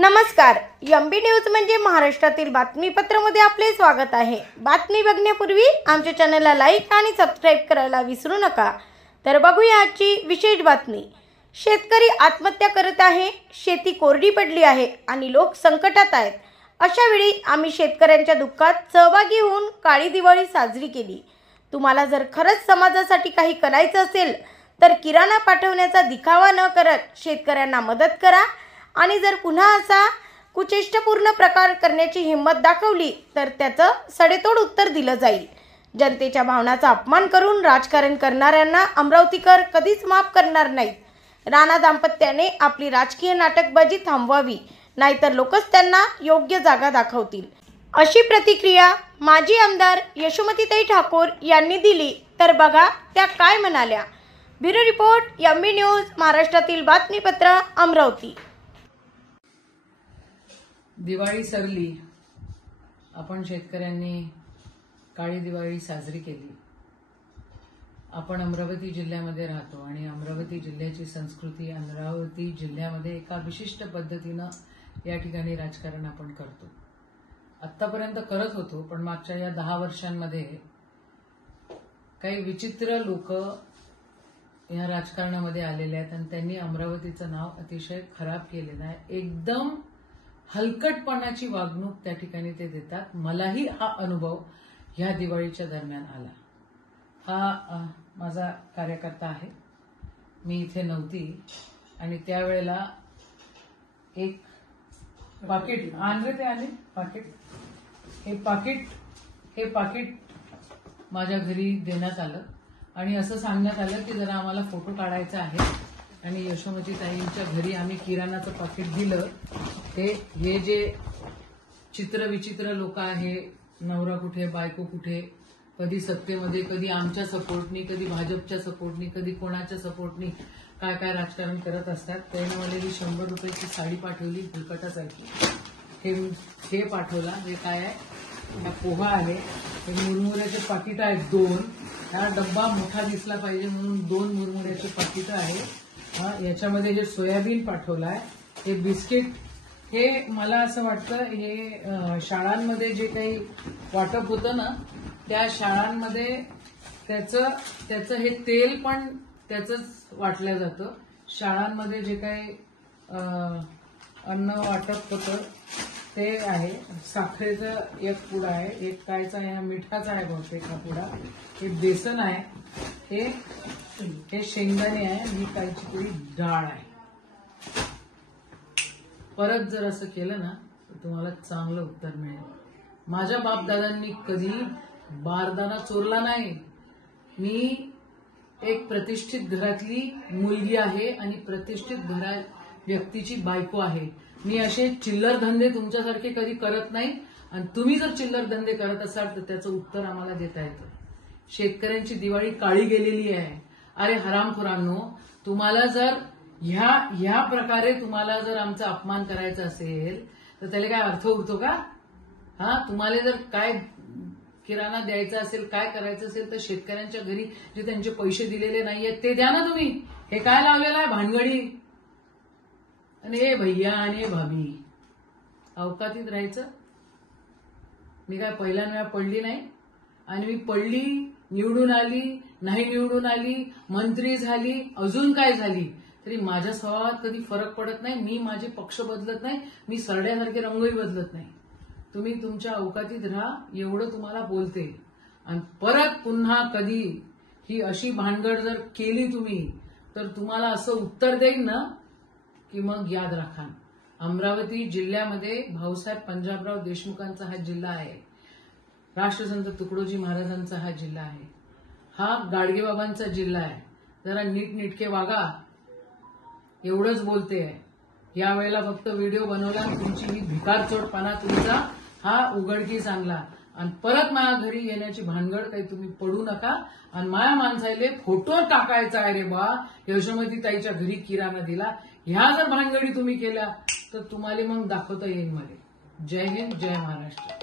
नमस्कार, MB news म्हणजे महाराष्ट्रातील बातमीपत्रामध्ये आपले स्वागत आहे। बातमी बघण्यापूर्वी आमच्या चॅनलला लाईक आणि सबस्क्राइब करायला विसरू नका। तर बघूया आजची विशेष बातमी। शेतकरी आत्महत्या करत आहे, शेती कोरडी पडली आहे आणि लोक संकटात आहेत। अशा वेळी आम्ही शेतकऱ्यांच्या दुःखात सहभागी होऊन काळी दिवाळी साजरी केली। तुम्हाला जर खरंच समाजासाठी काही करायचं असेल तर किराणा पाठवण्याचा दिखावा न करत शेतकऱ्यांना मदत करा आणि जर पुन्हा असा कुचेष्टपूर्ण प्रकार करण्याची हिंमत दाखवली तर त्याचं सडेतोड उत्तर दिलं जाईल। जनतेच्या भावनांचा अपमान करून राजकारण करणाऱ्यांना अमरावतीकर कधीच माफ करणार नाहीत। राणा दाम्पत्याने आपली राजकीय नाटकबाजी थांबवावी, नाहीतर लोकच त्यांना योग्य जागा दाखवतील, अशी प्रतिक्रिया माजी आमदार यशोमतीताई ठाकूर यांनी दिली। तर बघा त्या काय म्हणाल्या। ब्युरो रिपोर्ट, एमबी न्यूज, महाराष्ट्रातील बातमीपत्र, अमरावती। दिवाळी सरली, आपण शेतकऱ्यांनी काळी दिवाळी साजरी केली। आपण अमरावती जिल्ह्यामध्ये राहतो आणि अमरावती जिल्ह्याची संस्कृती, अमरावती जिल्ह्यामध्ये एका विशिष्ट पद्धतीने या ठिकाणी राजकारण आपण करतो। आतापर्यंत करत होतो, पण मागच्या या 10 वर्षांमध्ये काही विचित्र लोक या राजकारणामध्ये आलेले आहेत आणि त्यांनी अमरावतीचं नाव अतिशय खराब केलेलं आहे। एकदम हलकटपणाची वागणूक त्या ठिकाणी ते देतात। मलाही हा अनुभव ह्या दिवाळीच्या दरम्यान आला। हा माझा कार्यकर्ता आहे, मी इथे नव्हती आणि त्यावेळेला एक पाकिट हे पाकिट माझ्या घरी देण्यात आलं आणि असं सांगण्यात आलं की जरा आम्हाला फोटो काढायचा आहे आणि यशोमतीताईंच्या घरी आम्ही किराणाचं पाकिट दिलं। हे जे चित्रविचित्र लोक आहे, नवरा कुठे बायको कुठे, कधी सत्तेमध्ये, कधी आमच्या सपोर्टनी, कधी भाजपच्या सपोर्टनी, कधी कोणाच्या सपोर्टनी काय काय राजकारण करत असतात। त्याने मला 100 रुपयाची साडी पाठवली फुलकटासारखी। हे पाठवला, हे काय आहे, हा पोहा आहे, हे मुरमुऱ्याचे पाकिट आहेत 2। हा डब्बा मोठा दिसला पाहिजे म्हणून 2 मुरमुऱ्याचे पाकिट आहे। याच्यामध्ये हे सोयाबीन पाठवलाय, हे बिस्किट। हे मला असं वाटतं हे शाळांमध्ये जे काही वाटप होतं ना, त्या शाळांमध्ये त्याचं हे तेल पण त्याचंच वाटलं जातं। शाळांमध्ये जे काही अन्न वाटप होतं ते आहे। साखरेचं एक पुडा आहे, एक कायचा आहे, हा मिठाचा आहे बहुतेक हा पुडा। हे बेसन आहे, हे शेंगदाणे आहे आणि ही कायची तरी डाळ आहे। परत जर असं केलं ना तर तुम्हाला चांगलं उत्तर मिळेल। माझ्या बापदादांनी कधी बारदाना चोरला नाही। मी एक प्रतिष्ठित घरातली मुलगी आहे आणि प्रतिष्ठित व्यक्तीची बायको आहे। मी असे चिल्लर धंदे तुमच्यासारखे कधी करत नाही आणि तुम्ही जर चिल्लर धंदे करत असाल तर त्याचं उत्तर आम्हाला देता येतं। शेतकऱ्यांची दिवाळी काळी गेलेली आहे। अरे हरामखोरांनो, तुम्हाला जर ह्या प्रकारे तुम्हाला जर आमचा अपमान करायचा असेल तर त्याला काय अर्थ उरतो का? तुम्हाला जर काय किराणा द्यायचा असेल, काय करायचं असेल तर शेतकऱ्यांच्या घरी जे त्यांचे पैसे दिलेले नाहीयेत ते द्या ना तुम्ही। हे काय लावलेलं आहे भानगडी? आणि हे भैया आणि भाभी, अवकातीत राहायचं। मी काय पहिल्यांदा पडली नाही आणि मी पडली, निवडून आली, नाही निवडून आली, मंत्री झाली, अजून काय झाली तरी माझ्या स्वभावात कधी फरक पडत नाही। मी माझे पक्ष बदलत नाही, मी सरड्यासारखे रंगही बदलत नाही। तुम्ही तुमच्या अवकातीत राहा एवढं तुम्हाला बोलते। आणि परत पुन्हा कधी ही अशी भानगड जर केली तुम्ही तर तुम्हाला असं उत्तर देईन ना की मग याद राखा। अमरावती जिल्ह्यामध्ये भाऊसाहेब पंजाबराव देशमुखांचा हा जिल्हा आहे, राष्ट्रसंत तुकडोजी महाराजांचा हा जिल्हा आहे, हा गाडगेबाबांचा जिल्हा आहे। जरा नीटनेटके वागा एवढंच बोलते आहे। यावेळेला फक्त व्हिडिओ बनवला, तुमची ही भिकारचोटपणा तुमचा हा उघडकीस आणला आणि परत माझ्या घरी येण्याची भानगड काही तुम्ही पडू नका। आणि माया माणसाले फोटो टाकायचा आहे रे बा, यशोमतीताईच्या घरी किराणा दिला, ह्या जर भानगडी तुम्ही केल्या तर तुम्हाला मग दाखवता येईल मला। जय हिंद, जय महाराष्ट्र।